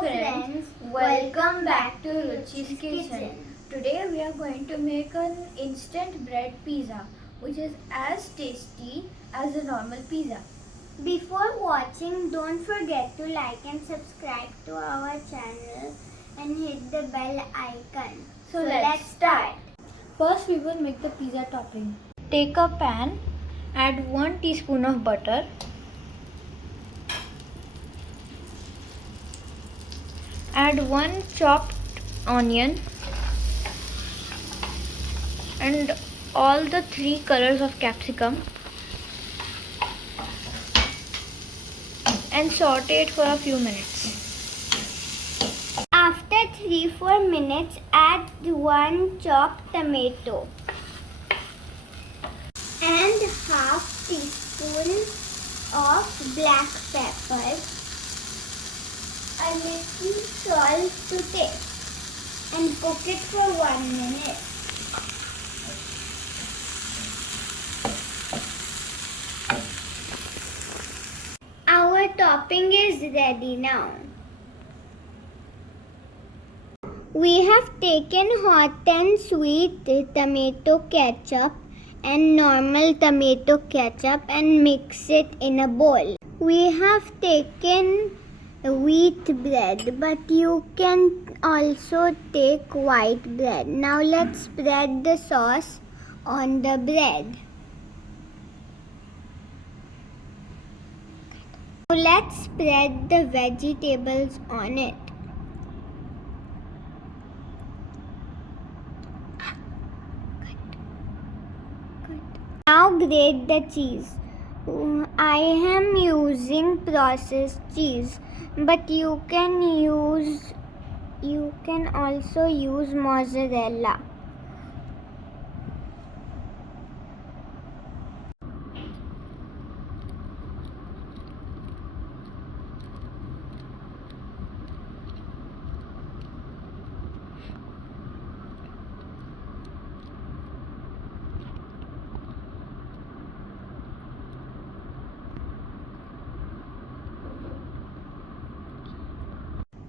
friends, welcome back to Ruchi's Kitchen. Today we are going to make an instant bread pizza which is as tasty as a normal pizza. Before watching, don't forget to like and subscribe to our channel and hit the bell icon. So let's start. First we will make the pizza topping. Take a pan, add 1 teaspoon of butter, add 1 chopped onion and all the 3 colors of capsicum and saute it for a few minutes. After 3-4 minutes, add 1 chopped tomato and half teaspoon of black pepper, a little salt to taste, and cook it for 1 minute. Our topping is ready now. We have taken hot and sweet tomato ketchup and normal tomato ketchup and mix it in a bowl. We have taken wheat bread, but you can also take white bread. Now let's spread the sauce on the bread. Now let's spread the vegetables on it. Now grate the cheese. I am using processed cheese, but you can also use mozzarella.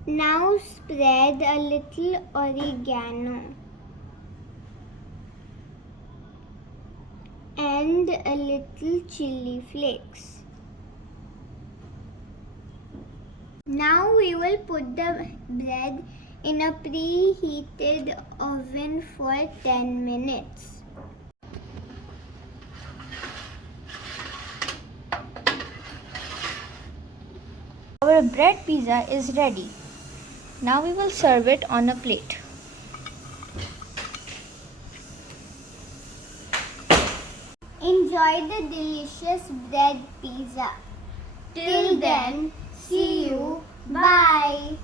Now spread a little oregano and a little chili flakes. Now we will put the bread in a preheated oven for 10 minutes. Our bread pizza is ready. Now we will serve it on a plate. Enjoy the delicious bread pizza. Till then, see you. Bye.